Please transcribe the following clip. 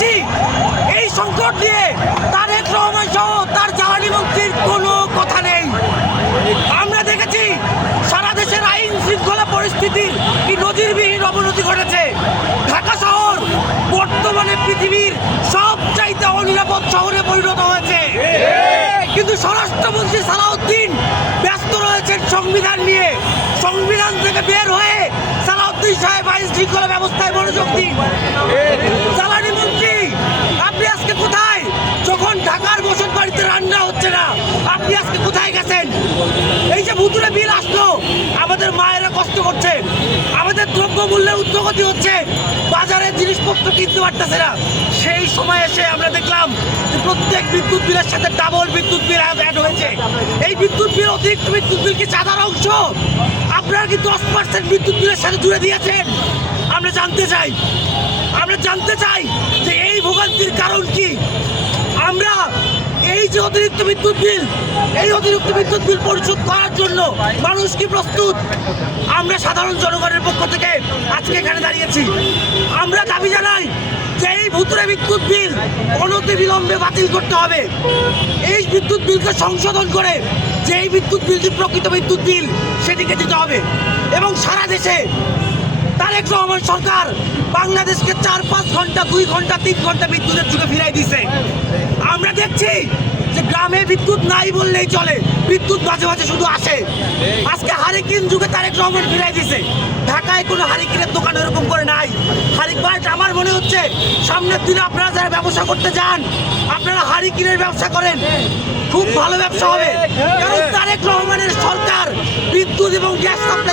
দেখেছি এই সংকট নিয়ে তারেক রহমান সহ তার জ্বালানি মন্ত্রীর কোনো কথা নেই। আমরা দেখেছি সারা দেশের আইন শৃঙ্খলা পরিস্থিতির কি নজিরবিহীন অবনতি ঘটেছে। ঢাকা শহর বর্তমানে পৃথিবীর সবচাইতে অনিরাপদ শহরে পরিণত হয়েছে, কিন্তু স্বরাষ্ট্রমন্ত্রী সালাউদ্দিন ব্যস্ত রয়েছেন সংবিধান নিয়ে। সংবিধান থেকে বের হয়ে সালাউদ্দিন সাহেব আইন শৃঙ্খলা ব্যবস্থায় মনোযোগ দিন। জ্বালানি মন্ত্রী আপনি আজকে কোথায়? যখন ঢাকার বসত বাড়িতে রান্না হচ্ছে না, আপনি আজকে কোথায় গেছেন? এই যে ভুতুরে বিল আসলো, আমাদের মায়েরা কষ্ট করছে, আমাদের দ্রব্যমূল্যের ঊর্ধ্বগতি হচ্ছে, বাজারের জিনিসপত্র কিনতে পারতেছে না। সেই সময় এসে আমরা দেখলাম যে প্রত্যেক বিদ্যুৎ বিলের সাথে ডাবল বিদ্যুৎ বিল অ্যাড হয়েছে। এই বিদ্যুৎ বিল, অতিরিক্ত বিদ্যুৎ বিল কি চাঁদার অংশ? আপনারা কি 10% বিদ্যুৎ বিলের সাথে জুড়ে দিয়েছেন? আমরা জানতে চাই যে এই ভোগান্তির কারণ কি। আমরা এই যে অতিরিক্ত বিদ্যুৎ বিল পরিশোধ করার জন্য মানুষ কি প্রস্তুত? আমরা সাধারণ জনগণের পক্ষ থেকে আজকে এখানে দাঁড়িয়েছি। আমরা দাবি জানাই যে এই ভুতুরে বিদ্যুৎ বিল অনতিবিলম্বে বাতিল করতে হবে। এই বিদ্যুৎ বিলকে সংশোধন করে যে এই বিদ্যুৎ বিলটি প্রকৃত বিদ্যুৎ বিল সেটিকে দিতে হবে। এবং সারা দেশে তারেক রহমান সরকার বাংলাদেশকে 4-5 ঘন্টা, 2 ঘন্টা, 3 ঘন্টা বিদ্যুতের যুগে ফিরাই দিছে। আমরা দেখছি যে গ্রামে বিদ্যুৎ নাই বললেই চলে, বিদ্যুৎ মাঝে মাঝে শুধু আসে। আজকে হারিকেন যুগে তারেক রহমান ফিরাই দিছে। ঢাকায় কোনো হারিকেনের দোকান এরকম করে নাই। আমার মনে হচ্ছে সামনের দিনে আপনারা যারা ব্যবসা করতে যান, আপনারা হারিকেনের ব্যবসা করেন, খুব ভালো ব্যবসা হবে। কারণ তারেক রহমানের সরকার বিদ্যুৎ এবং গ্যাস সাপ্লাই